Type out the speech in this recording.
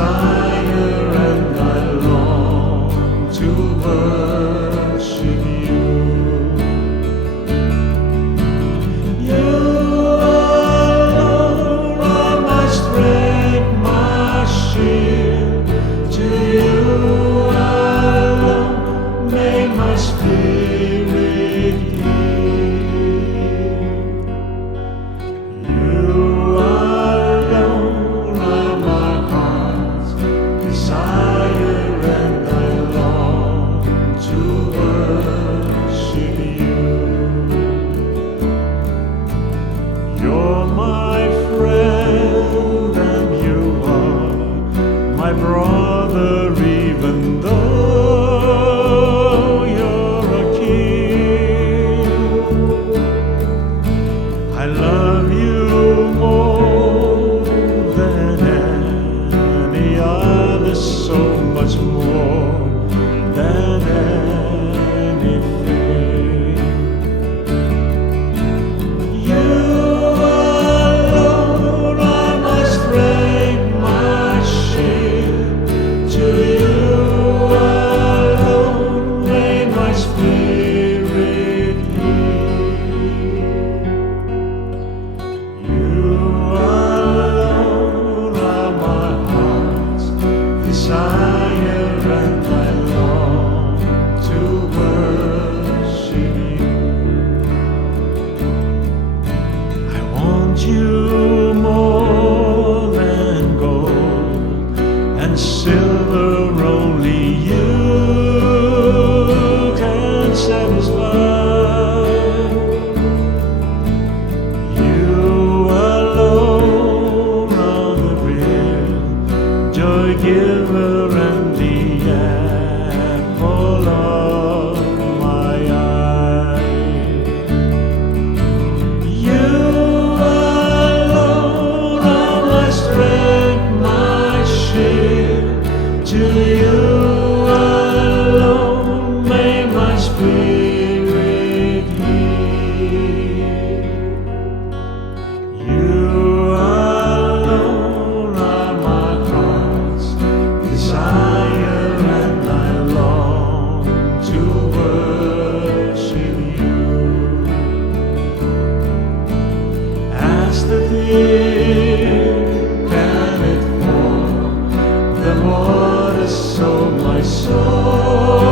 desire and I long to worship you. You alone are my strength, my shield. To you alone may my spirit yield. You alone are my heart's desire, and I long to worship you. You're my friend and you are my brother, even though you're a king. I love you more than any other, so much more than anything. You alone are my strength, my shield. To you alone may my spirit yield. You alone are my heart's desire, and I long to worship you. I want you more than gold and silver, only you can satisfy. You alone are the real joy giver and the apple of my eye. You alone are my strength, my shield. To you alone may my spirit yield. You alone are my heart's desire, and I long to worship you. As the deer panteth for the water, so my soul